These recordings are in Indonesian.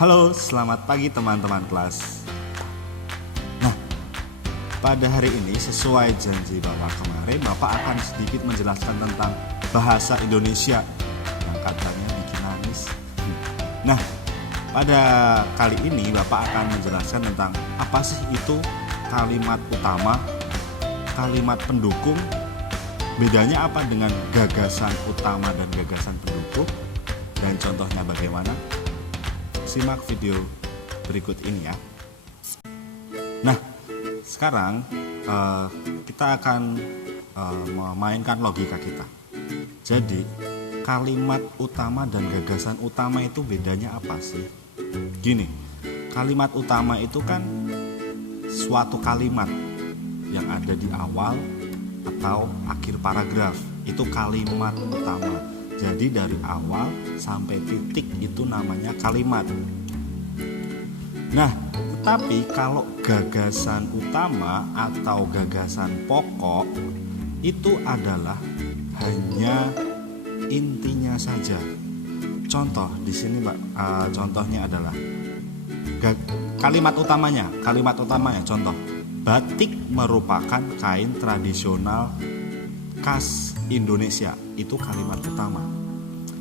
Halo, selamat pagi teman-teman kelas. Nah, pada hari ini sesuai janji Bapak kemarin, Bapak akan sedikit menjelaskan tentang bahasa Indonesia yang katanya bikin nangis. Nah, pada kali ini Bapak akan menjelaskan tentang apa sih itu kalimat utama, kalimat pendukung, bedanya apa dengan gagasan utama dan gagasan pendukung, dan contohnya bagaimana. Simak video berikut ini ya. Nah, sekarang kita akan memainkan logika kita. Jadi, kalimat utama dan gagasan utama itu bedanya apa sih? Gini, kalimat utama itu kan suatu kalimat yang ada di awal atau akhir paragraf. Itu kalimat utama. Jadi dari awal sampai titik itu namanya kalimat. Nah, tetapi kalau gagasan utama atau gagasan pokok itu adalah hanya intinya saja. Contoh di sini, contohnya adalah kalimat utamanya. Contoh, batik merupakan kain tradisional khas Indonesia. Itu kalimat utama.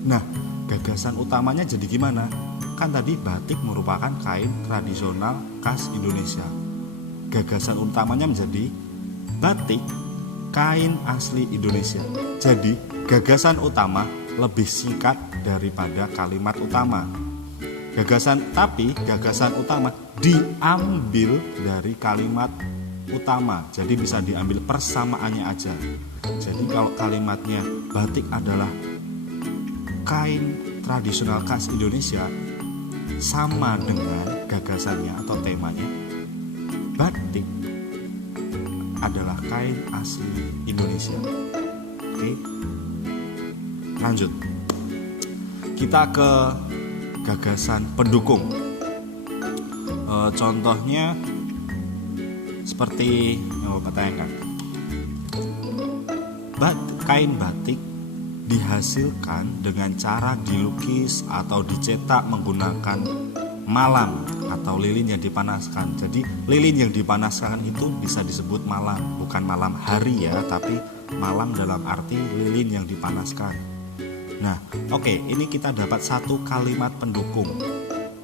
Nah, gagasan utamanya jadi gimana? Kan tadi batik merupakan kain tradisional khas Indonesia. Gagasan utamanya menjadi batik kain asli Indonesia. Jadi gagasan utama lebih singkat daripada kalimat utama. Gagasan utama diambil dari kalimat utama. Jadi bisa diambil persamaannya aja. Jadi kalau kalimatnya batik adalah kain tradisional khas Indonesia, sama dengan gagasannya atau temanya, batik adalah kain asli Indonesia. Oke, lanjut. Kita ke gagasan pendukung. Contohnya seperti yang Bapak tanyakan. Kain batik dihasilkan dengan cara dilukis atau dicetak menggunakan malam atau lilin yang dipanaskan. Jadi lilin yang dipanaskan itu bisa disebut malam, bukan malam hari ya, tapi malam dalam arti lilin yang dipanaskan. Nah, oke, ini kita dapat satu kalimat pendukung.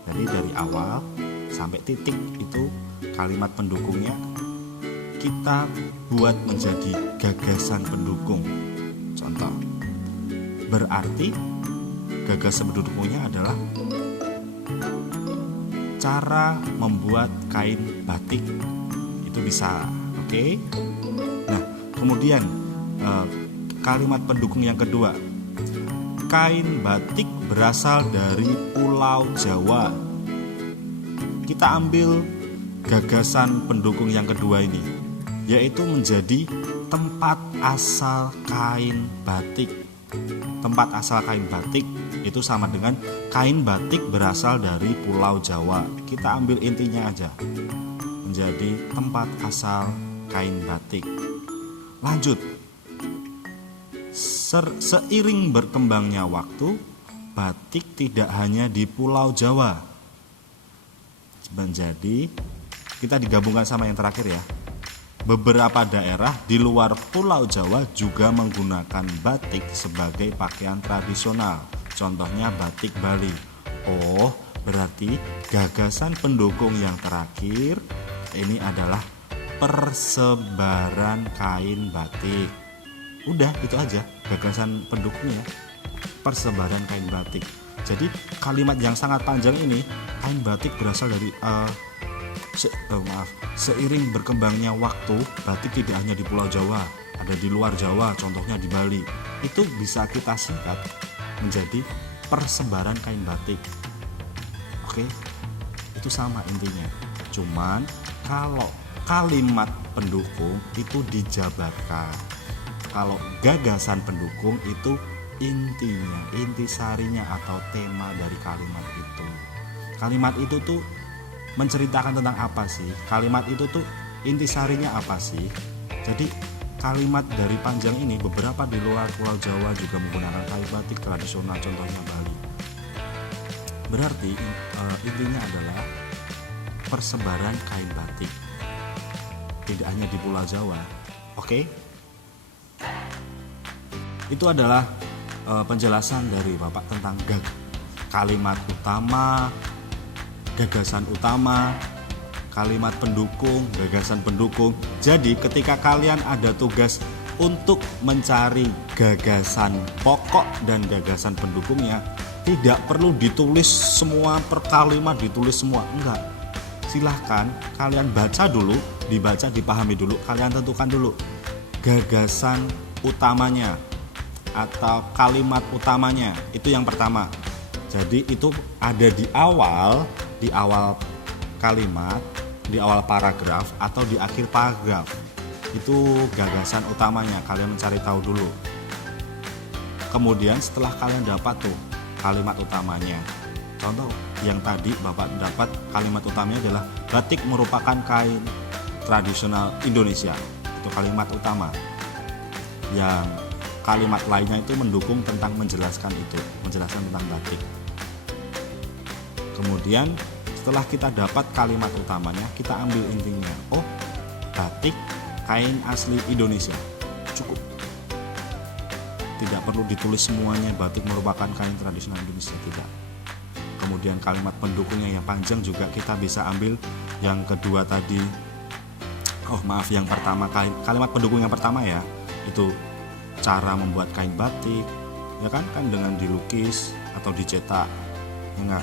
Jadi dari awal sampai titik itu kalimat pendukungnya kita buat menjadi gagasan pendukung. Contoh, berarti gagasan pendukungnya adalah cara membuat kain batik. Itu bisa, oke? Nah, kemudian kalimat pendukung yang kedua, kain batik berasal dari Pulau Jawa. Kita ambil gagasan pendukung yang kedua ini, yaitu menjadi tempat asal kain batik. Tempat asal kain batik itu sama dengan kain batik berasal dari Pulau Jawa. Kita ambil intinya aja, menjadi tempat asal kain batik. Lanjut, seiring berkembangnya waktu, batik tidak hanya di Pulau Jawa. Menjadi, kita digabungkan sama yang terakhir ya. Beberapa daerah di luar Pulau Jawa juga menggunakan batik sebagai pakaian tradisional. Contohnya batik Bali. Oh, berarti gagasan pendukung yang terakhir ini adalah persebaran kain batik. Udah, itu aja gagasan pendukungnya. Persebaran kain batik. Jadi kalimat yang sangat panjang ini, kain batik berasal dari seiring berkembangnya waktu, batik tidak hanya di Pulau Jawa, ada di luar Jawa, contohnya di Bali. Itu bisa kita singkat menjadi persebaran kain batik. Oke, itu sama intinya. Cuman kalau kalimat pendukung itu dijabarkan. Kalau gagasan pendukung itu intinya, intisarinya atau tema dari kalimat itu. Kalimat itu tuh menceritakan tentang apa sih? Kalimat itu tuh intisarinya apa sih? Jadi kalimat dari panjang ini beberapa di luar Pulau Jawa juga menggunakan kain batik tradisional, contohnya Bali. Berarti intinya adalah persebaran kain batik tidak hanya di Pulau Jawa. Oke? Itu adalah penjelasan dari Bapak tentang kalimat utama, gagasan utama, kalimat pendukung, gagasan pendukung. Jadi ketika kalian ada tugas untuk mencari gagasan pokok dan gagasan pendukungnya, tidak perlu ditulis semua per kalimat, ditulis semua, enggak. Silahkan kalian baca dulu, dibaca, dipahami dulu, kalian tentukan dulu gagasan utamanya atau kalimat utamanya, itu yang pertama. Jadi itu ada di awal kalimat, di awal paragraf atau di akhir paragraf. Itu gagasan utamanya, kalian mencari tahu dulu. Kemudian setelah kalian dapat tuh kalimat utamanya, contoh yang tadi Bapak dapat kalimat utamanya adalah batik merupakan kain tradisional Indonesia, itu kalimat utama. Yang kalimat lainnya itu mendukung tentang menjelaskan tentang batik. Kemudian setelah kita dapat kalimat utamanya, kita ambil intinya. Oh, batik kain asli Indonesia, cukup. Tidak perlu ditulis semuanya batik merupakan kain tradisional Indonesia, tidak. Kemudian kalimat pendukungnya yang panjang juga kita bisa ambil. Yang kedua tadi, yang pertama, kalimat pendukung yang pertama ya, itu cara membuat kain batik, ya kan dengan dilukis atau dicetak, enggak.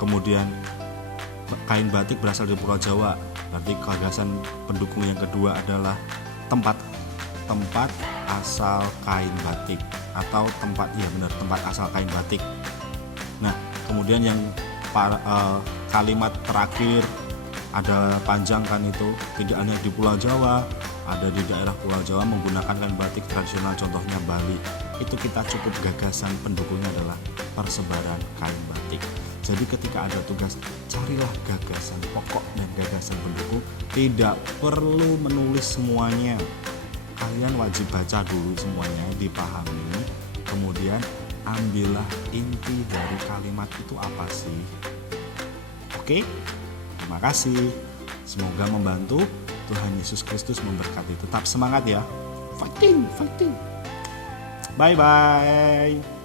Kemudian kain batik berasal dari Pulau Jawa, berarti gagasan pendukung yang kedua adalah tempat asal kain batik atau tempat asal kain batik. Nah, kemudian yang kalimat terakhir ada panjang kan, itu tidak hanya di Pulau Jawa, ada di daerah Pulau Jawa menggunakan kain batik tradisional, contohnya Bali. Itu kita cukup gagasan pendukungnya adalah persebaran kain batik. Jadi ketika ada tugas, carilah gagasan pokok dan gagasan pendukung. Tidak perlu menulis semuanya. Kalian wajib baca dulu semuanya, dipahami. Kemudian ambillah inti dari kalimat itu apa sih. Oke? Terima kasih. Semoga membantu. Tuhan Yesus Kristus memberkati. Tetap semangat ya. Fighting. Bye-bye.